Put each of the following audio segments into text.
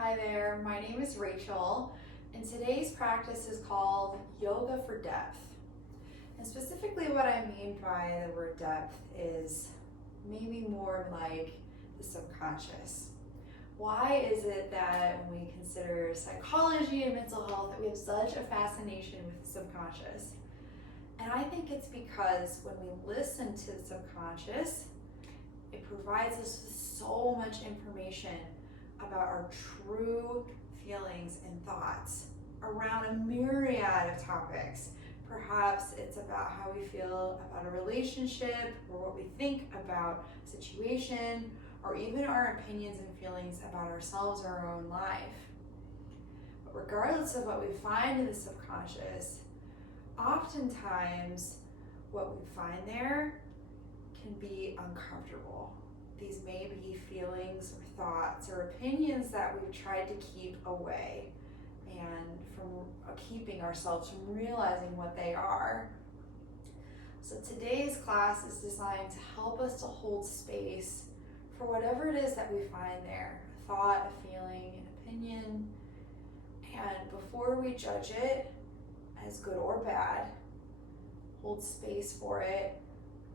Hi there, my name is Rachel, and today's practice is called Yoga for Depth. And specifically what I mean by the word depth is maybe more like the subconscious. Why is it that when we consider psychology and mental health that we have such a fascination with the subconscious? And I think it's because when we listen to the subconscious, it provides us with so much information about our true feelings and thoughts around a myriad of topics. Perhaps it's about how we feel about a relationship, or what we think about a situation, or even our opinions and feelings about ourselves or our own life. But regardless of what we find in the subconscious, oftentimes what we find there can be uncomfortable. These may be feelings or thoughts or opinions that we've tried to keep away and from keeping ourselves from realizing what they are. So today's class is designed to help us to hold space for whatever it is that we find there, a thought, a feeling, an opinion, and before we judge it as good or bad, hold space for it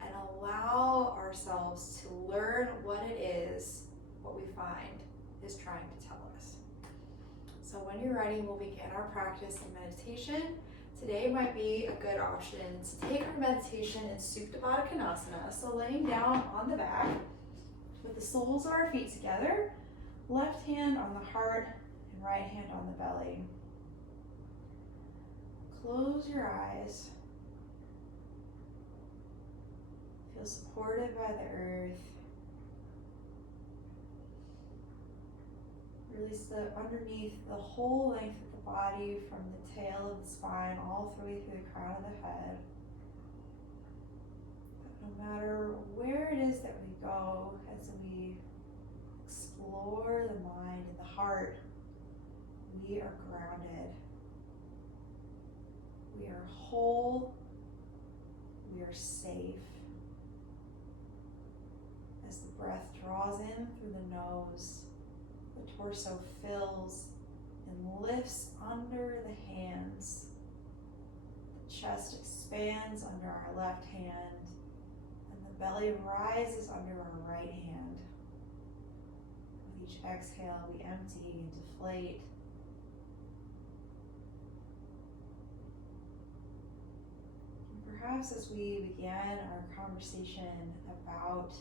and allow ourselves to learn what it is, what we find is trying to tell us. So when you're ready, we'll begin our practice in meditation. Today might be a good option to take our meditation in Supta Baddha Konasana, so laying down on the back with the soles of our feet together, left hand on the heart and right hand on the belly. Close your eyes. Feel supported by the earth. Release underneath the whole length of the body from the tail of the spine all the way through the crown of the head. But no matter where it is that we go, as we explore the mind and the heart, we are grounded. We are whole. We are safe. As the breath draws in through the nose, the torso fills and lifts under the hands. The chest expands under our left hand, and the belly rises under our right hand. With each exhale, we empty and deflate. And perhaps as we began our conversation about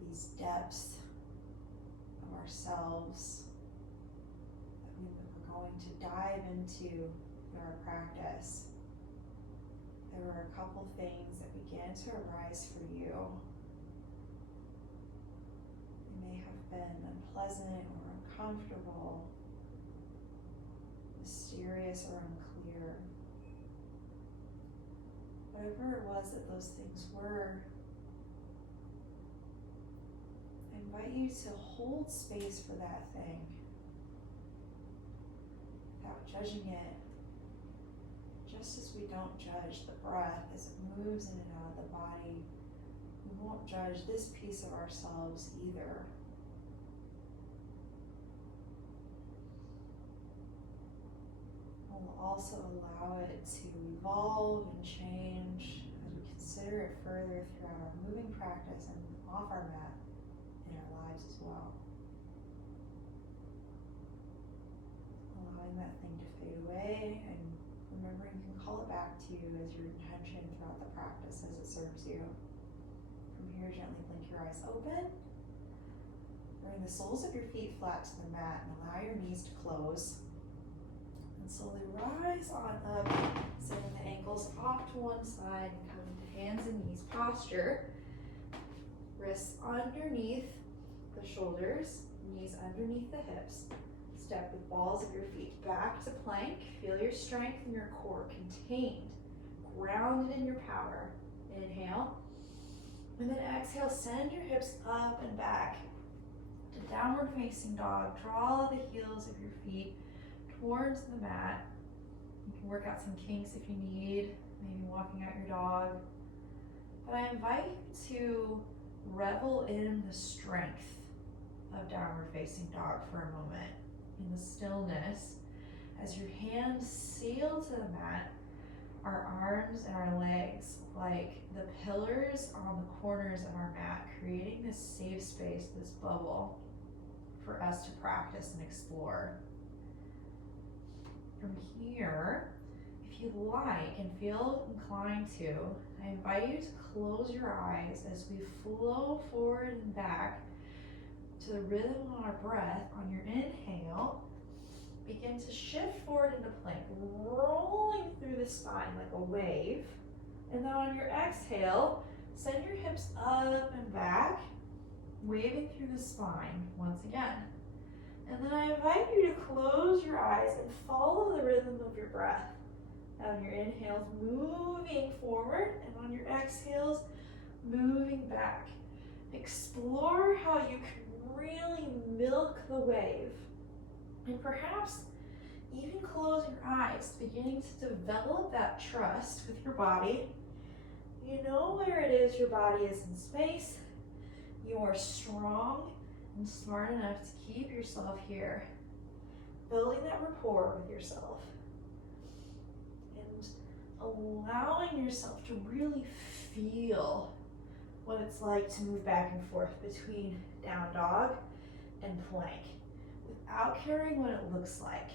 these depths of ourselves that we were going to dive into our practice, there were a couple things that began to arise for you. They may have been unpleasant or uncomfortable, mysterious or unclear. Whatever it was that those things were, I invite you to hold space for that thing without judging it, just as we don't judge the breath as it moves in and out of the body. We won't judge this piece of ourselves either. We'll also allow it to evolve and change as we consider it further throughout our moving practice and off our mat in our lives as well. Allowing that thing to fade away and remembering you can call it back to you as your intention throughout the practice as it serves you. From here, gently blink your eyes open. Bring the soles of your feet flat to the mat and allow your knees to close. And slowly rise on up, sending the ankles off to one side and come into hands and knees posture. Wrists underneath the shoulders, knees underneath the hips. Step with balls of your feet back to plank. Feel your strength in your core contained, grounded in your power. Inhale. And then exhale, send your hips up and back to downward facing dog. Draw the heels of your feet towards the mat. You can work out some kinks if you need, maybe walking out your dog. But I invite you to revel in the strength of downward facing dog for a moment. in the stillness as your hands seal to the mat, our arms and our legs like the pillars on the corners of our mat, creating this safe space, this bubble for us to practice and explore. From here, if you like and feel inclined to, I invite you to close your eyes as we flow forward and back to the rhythm of our breath. On your inhale, begin to shift forward into plank, rolling through the spine like a wave. And then on your exhale, send your hips up and back, waving through the spine once again. And then I invite you to close your eyes and follow the rhythm of your breath. On your inhales, moving forward, and on your exhales, moving back. Explore how you can really milk the wave. And perhaps even close your eyes, beginning to develop that trust with your body. You know where it is your body is in space. You are strong and smart enough to keep yourself here. Building that rapport with yourself. And allowing yourself to really feel what it's like to move back and forth between down dog and plank without caring what it looks like.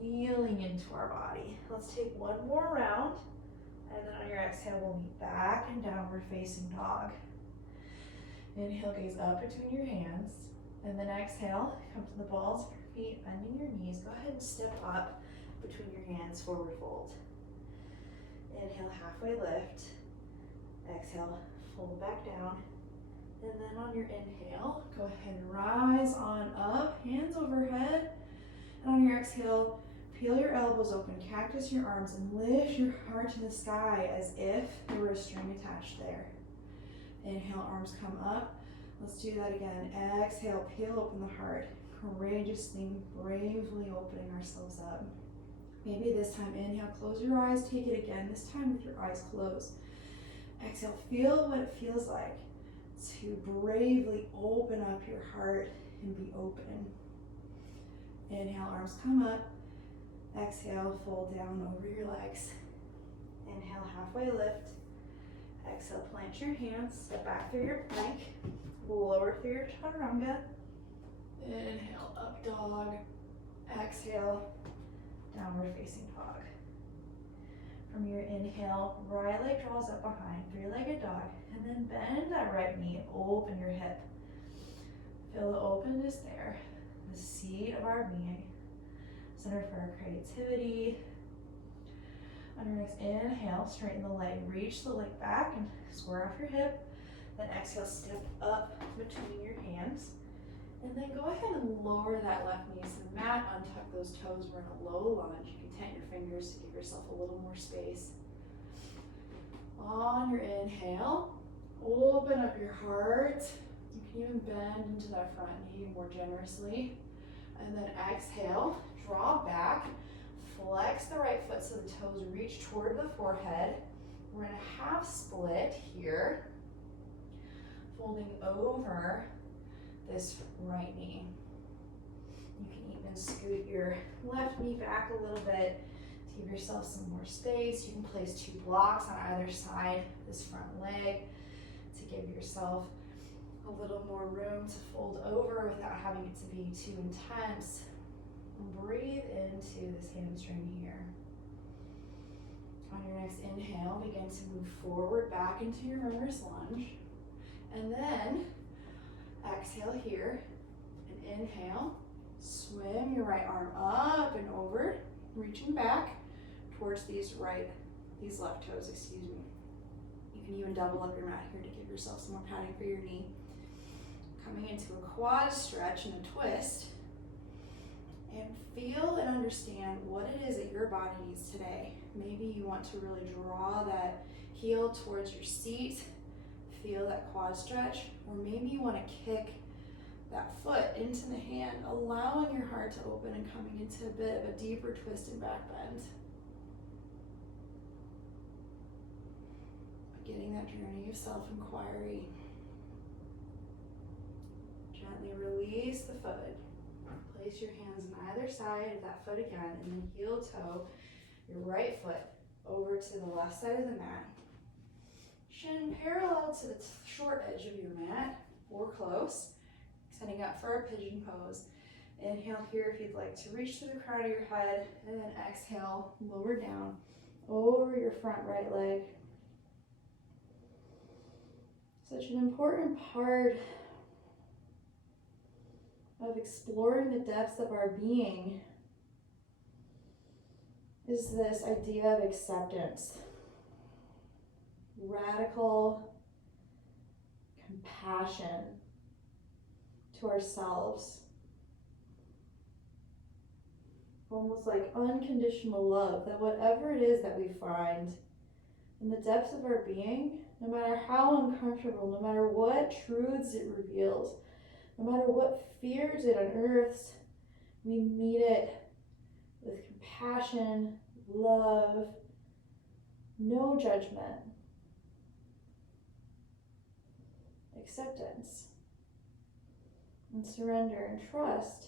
Feeling into our body. Let's take one more round, and then on your exhale, we'll meet back in downward facing dog. Inhale, gaze up between your hands, and then exhale, come to the balls of your feet, bending your knees. Go ahead and step up between your hands, forward fold. Inhale, halfway lift. Exhale, fold back down. And then on your inhale, go ahead and rise on up, hands overhead. And on your exhale, peel your elbows open, cactus your arms, and lift your heart to the sky as if there were a string attached there. Inhale, arms come up. Let's do that again. Exhale, peel open the heart. Courageously, bravely opening ourselves up. Maybe this time, inhale, close your eyes, take it again, this time with your eyes closed. Exhale, feel what it feels like to bravely open up your heart and be open. Inhale, arms come up. Exhale, fold down over your legs. Inhale, halfway lift. Exhale, plant your hands, step back through your plank, lower through your chaturanga. Inhale, up dog. Exhale, downward facing dog. From your inhale, right leg draws up behind, three-legged dog, and then bend that right knee, open your hip. Feel the openness there, the seat of our being, center for our creativity. On your next inhale, straighten the leg, reach the leg back and square off your hip. Then exhale, step up between your hands. And then go ahead and lower that left knee to the mat, untuck those toes. We're in a low lunge. You can tent your fingers to give yourself a little more space. On your inhale, open up your heart. You can even bend into that front knee more generously. And then exhale, draw back, flex the right foot so the toes reach toward the forehead. We're in a half split here, folding over this right knee. You can even scoot your left knee back a little bit to give yourself some more space. You can place two blocks on either side of this front leg to give yourself a little more room to fold over without having it to be too intense. And breathe into this hamstring here. On your next inhale, begin to move forward back into your runner's lunge. And then exhale here, and inhale, swim your right arm up and over, reaching back towards these left toes, excuse me. You can even double up your mat here to give yourself some more padding for your knee. Coming into a quad stretch and a twist, and feel and understand what it is that your body needs today. Maybe you want to really draw that heel towards your seat, feel that quad stretch, or maybe you want to kick that foot into the hand, allowing your heart to open and coming into a bit of a deeper twist and back bend. Beginning that journey of self-inquiry. Gently release the foot. Place your hands on either side of that foot again, and then heel toe your right foot over to the left side of the mat. Shin parallel to the short edge of your mat, or close. Setting up for a pigeon pose. Inhale here if you'd like to reach to the crown of your head, and then exhale, lower down over your front right leg. Such an important part of exploring the depths of our being is this idea of acceptance. Radical compassion to ourselves. Almost like unconditional love, that whatever it is that we find in the depths of our being, no matter how uncomfortable, no matter what truths it reveals, no matter what fears it unearths, we meet it with compassion, love, no judgment, acceptance, and surrender and trust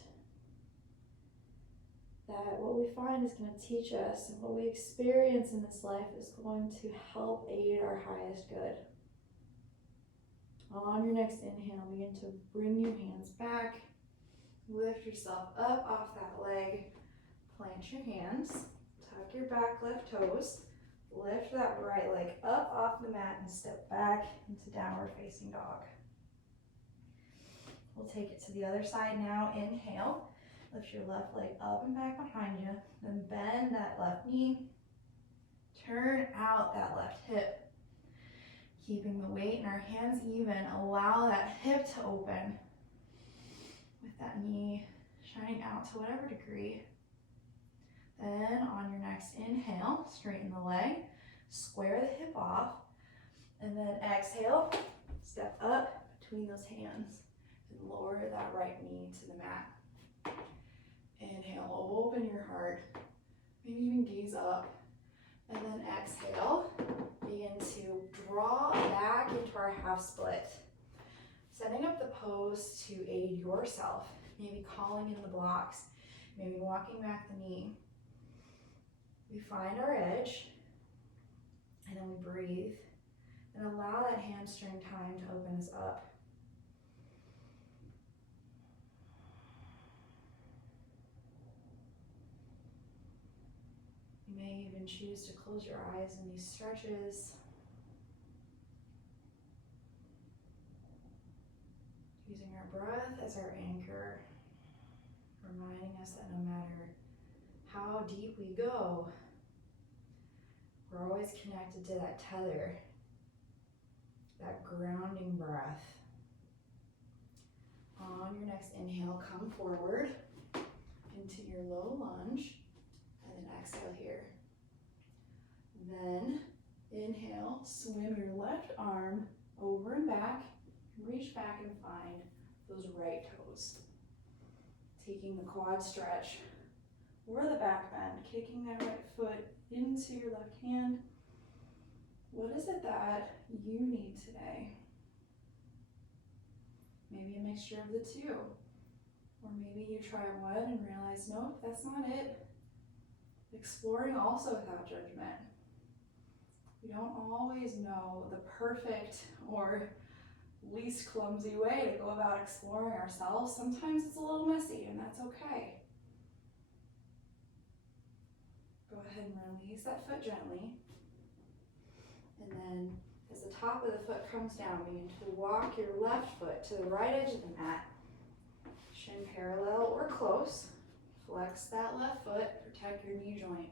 that what we find is going to teach us, and what we experience in this life is going to help aid our highest good. On your next inhale, begin to bring your hands back. Lift yourself up off that leg. Plant your hands. Tuck your back left toes. Lift that right leg up off the mat and step back into downward facing dog. We'll take it to the other side now. Inhale. Lift your left leg up and back behind you. Then bend that left knee. Turn out that left hip. Keeping the weight in our hands even, allow that hip to open with that knee shining out to whatever degree. Then on your next inhale, straighten the leg, square the hip off, and then exhale, step up between those hands and lower that right knee to the mat. Inhale, open your heart, maybe even gaze up. And then exhale, begin to draw back into our half split. Setting up the pose to aid yourself, maybe calling in the blocks, maybe walking back the knee. We find our edge, and then we breathe, and allow that hamstring time to open us up. You may even choose to close your eyes in these stretches. Using our breath as our anchor, reminding us that no matter how deep we go, we're always connected to that tether, that grounding breath. On your next inhale, come forward into your low lunge. And then exhale here. Then inhale, swim your left arm over and back. Reach back and find those right toes. Taking the quad stretch or the back bend, kicking that right foot into your left hand. What is it that you need today? Maybe a mixture of the two. Or maybe you try one and realize, nope, that's not it. Exploring also without judgment. We don't always know the perfect or least clumsy way to go about exploring ourselves. Sometimes it's a little messy, and that's okay. Go ahead and release that foot gently. And then as the top of the foot comes down, begin to walk your left foot to the right edge of the mat. Shin parallel or close. Flex that left foot, protect your knee joint,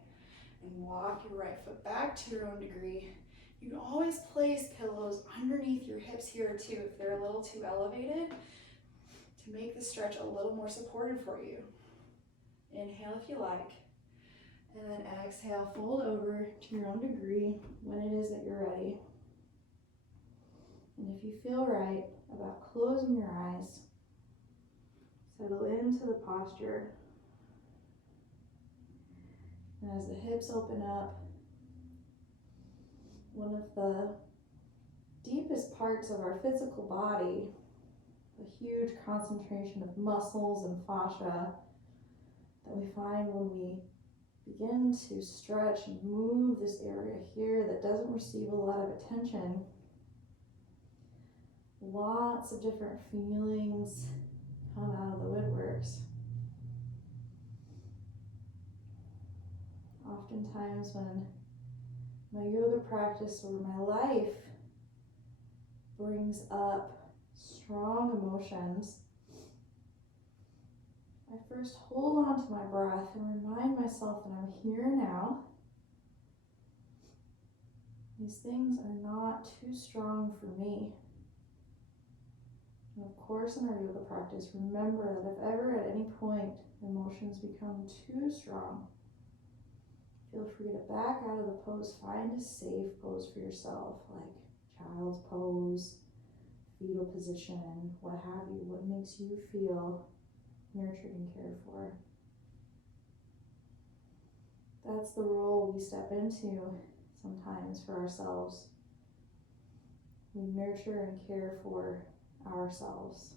and walk your right foot back to your own degree. You can always place pillows underneath your hips here too if they're a little too elevated to make the stretch a little more supportive for you. Inhale if you like, and then exhale, fold over to your own degree when it is that you're ready. And if you feel right about closing your eyes, settle into the posture. And as the hips open up, one of the deepest parts of our physical body, a huge concentration of muscles and fascia that we find when we begin to stretch and move this area here that doesn't receive a lot of attention. Lots of different feelings come out of the woodworks. Oftentimes when my yoga practice or my life brings up strong emotions, I first hold on to my breath and remind myself that I'm here now. These things are not too strong for me. And of course, in our yoga practice, remember that if ever at any point emotions become too strong, feel free to back out of the pose. Find a safe pose for yourself, like child's pose, fetal position, what have you, what makes you feel nurtured and cared for. That's the role we step into sometimes for ourselves. We nurture and care for ourselves.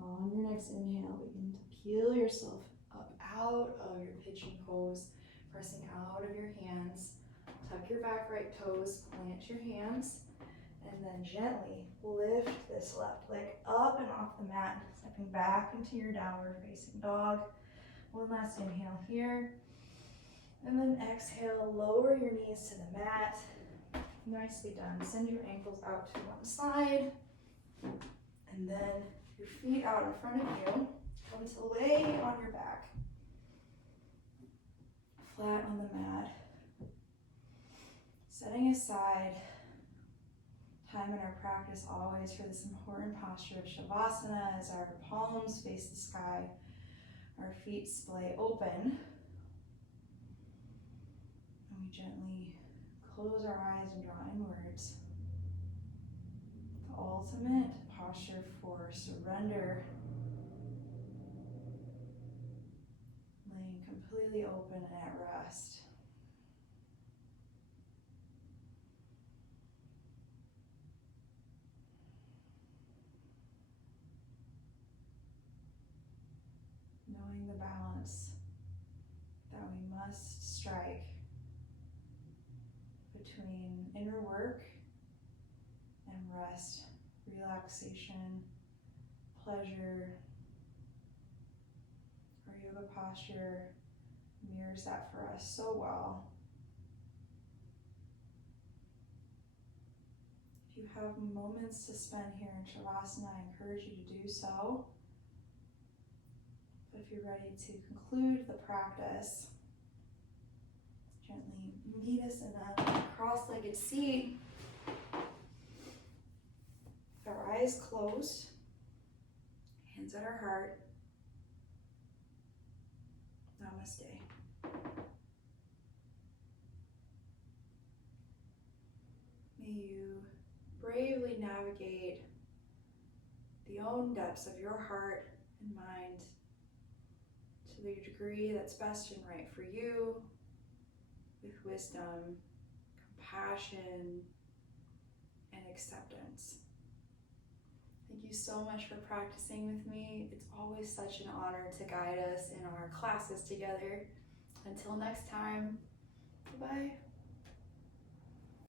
On your next inhale, begin to peel yourself up out of your pigeon pose, pressing out of your hands. Tuck your back right toes, plant your hands, and then gently lift this left leg up and off the mat, stepping back into your downward facing dog. One last inhale here. And then exhale, lower your knees to the mat. Nicely done. Send your ankles out to one side. And then your feet out in front of you. Come to lay on your back. Flat on the mat. Setting aside time in our practice always for this important posture of Shavasana as our palms face the sky, our feet splay open. And we gently close our eyes and draw inwards. The ultimate posture for surrender. Laying completely open and at rest. Knowing the balance that we must strike between inner work and rest, relaxation, pleasure. Our yoga posture mirrors that for us so well. If you have moments to spend here in Shavasana, I encourage you to do so. But if you're ready to conclude the practice, gently meet us in a cross-legged seat. With our eyes closed, hands at our heart. Namaste. May you bravely navigate the own depths of your heart and mind to the degree that's best and right for you, with wisdom, compassion, and acceptance. Thank you so much for practicing with me. It's always such an honor to guide us in our classes together. Until next time, bye-bye.